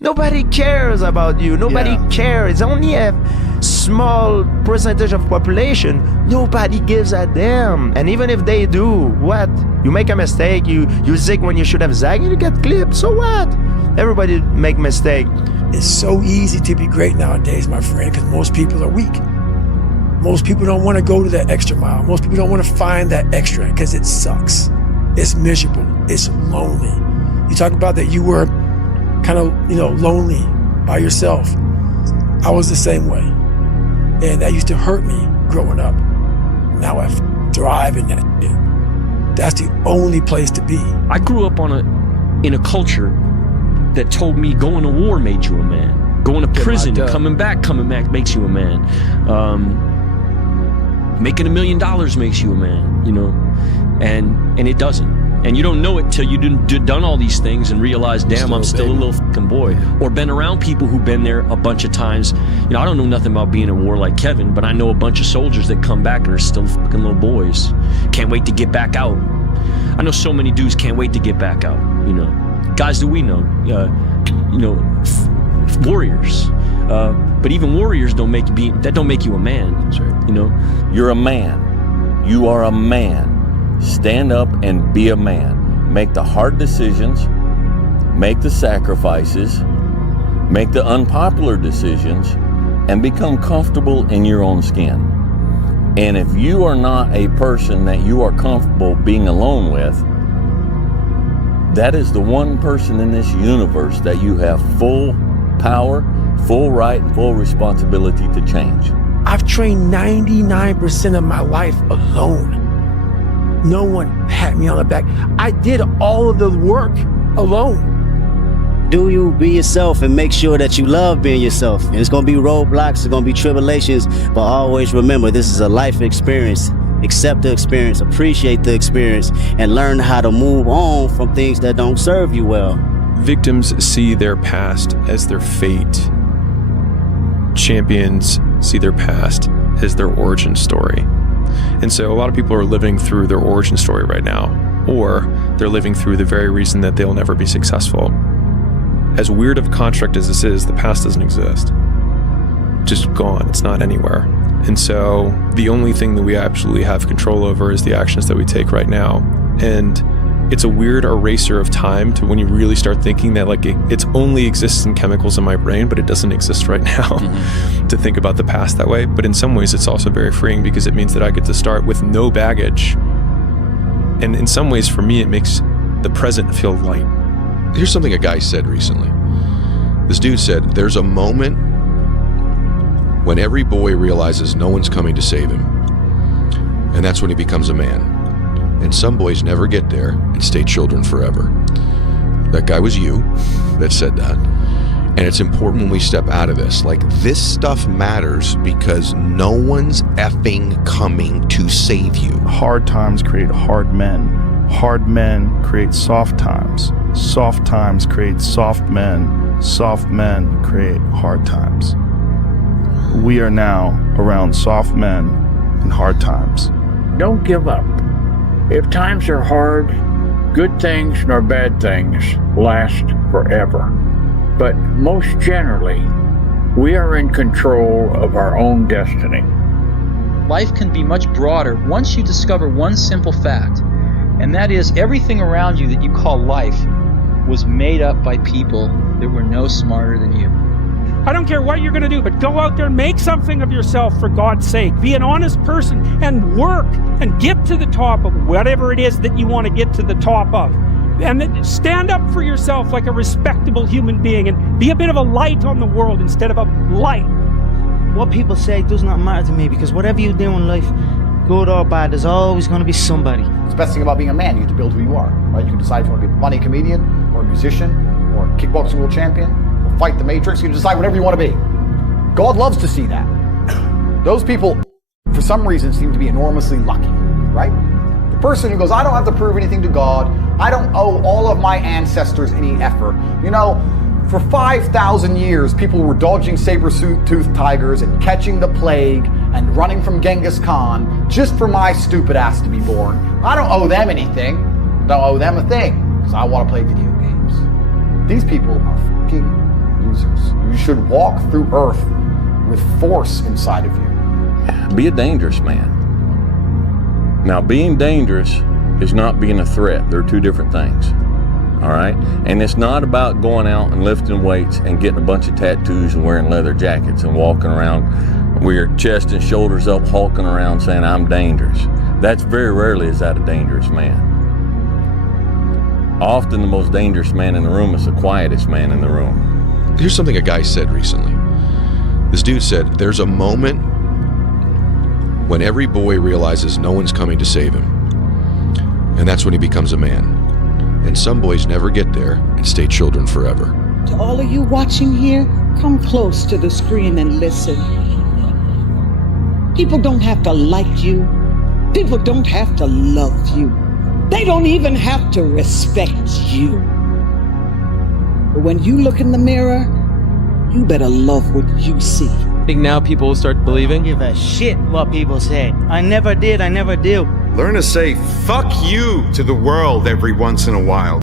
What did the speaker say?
Nobody cares about you. Nobody cares. It's only a small percentage of population. Nobody gives a damn. And even if they do, what? You make a mistake, you zig when you should have zagged, you get clipped. So what? Everybody make mistake. It's so easy to be great nowadays, my friend, because most people are weak. Most people don't want to go to that extra mile. Most people don't want to find that extra because it sucks. It's miserable. It's lonely. You talk about that you were kind of, lonely by yourself. I was the same way. And that used to hurt me growing up. Now I thrive in that shit. That's the only place to be. I grew up in a culture that told me going to war made you a man. Going to prison, coming back makes you a man. Making $1 million makes you a man, and it doesn't. And you don't know it till you've done all these things and realize, damn, I'm still a little fucking boy. Or been around people who've been there a bunch of times. I don't know nothing about being in war like Kevin, but I know a bunch of soldiers that come back and are still fucking little boys. Can't wait to get back out. I know so many dudes can't wait to get back out, Guys that we know, warriors. But even warriors don't make you a man. That's right. You're a man. You are a man. Stand up and be a man. Make the hard decisions, make the sacrifices, make the unpopular decisions, and become comfortable in your own skin. And if you are not a person that you are comfortable being alone with, that is the one person in this universe that you have full power, full right, and full responsibility to change. I've trained 99% of my life alone. No one pat me on the back. I did all of the work alone. Do you be yourself and make sure that you love being yourself. And it's going to be roadblocks, it's going to be tribulations, but always remember this is a life experience. Accept the experience, appreciate the experience, and learn how to move on from things that don't serve you well. Victims see their past as their fate. Champions see their past as their origin story. And so a lot of people are living through their origin story right now, or they're living through the very reason that they'll never be successful. As weird of a construct as this is, the past doesn't exist. Just gone, it's not anywhere. And so the only thing that we absolutely have control over is the actions that we take right now. And it's a weird eraser of time to when you really start thinking that it's only exists in chemicals in my brain, but it doesn't exist right now to think about the past that way. But in some ways it's also very freeing because it means that I get to start with no baggage. And in some ways for me, it makes the present feel light. Here's something a guy said recently. This dude said, there's a moment when every boy realizes no one's coming to save him. And that's when he becomes a man. And some boys never get there and stay children forever. That guy was you that said that. And it's important when we step out of this. This stuff matters because no one's effing coming to save you. Hard times create hard men. Hard men create soft times. Soft times create soft men. Soft men create hard times. We are now around soft men and hard times. Don't give up. If times are hard, good things nor bad things last forever. But most generally, we are in control of our own destiny. Life can be much broader once you discover one simple fact, and that is everything around you that you call life was made up by people that were no smarter than you. I don't care what you're going to do, but go out there and make something of yourself for God's sake. Be an honest person and work and get to the top of whatever it is that you want to get to the top of. And then stand up for yourself like a respectable human being and be a bit of a light on the world instead of a light. What people say does not matter to me because whatever you do in life, good or bad, there's always going to be somebody. It's the best thing about being a man. You get to build who you are, right? You can decide if you want to be a funny comedian or a musician or a kickboxing world champion. Fight the Matrix, you can decide whatever you want to be. God loves to see that. Those people, for some reason, seem to be enormously lucky, right? The person who goes, I don't have to prove anything to God. I don't owe all of my ancestors any effort. For 5,000 years, people were dodging saber-toothed tigers and catching the plague and running from Genghis Khan just for my stupid ass to be born. I don't owe them anything. Don't owe them a thing because I want to play video games. These people are fucking should walk through earth with force inside of you. Be a dangerous man. Now, being dangerous is not being a threat. They're two different things. All right? And it's not about going out and lifting weights and getting a bunch of tattoos and wearing leather jackets and walking around with your chest and shoulders up, hulking around saying, I'm dangerous. That's very rarely is that a dangerous man. Often the most dangerous man in the room is the quietest man in the room. Here's something a guy said recently. This dude said, there's a moment when every boy realizes no one's coming to save him. And that's when he becomes a man. And some boys never get there and stay children forever. To all of you watching here, come close to the screen and listen. People don't have to like you. People don't have to love you. They don't even have to respect you. But when you look in the mirror, you better love what you see. I think now people will start believing. Give a shit what people say. I never did, I never do. Learn to say fuck you to the world every once in a while.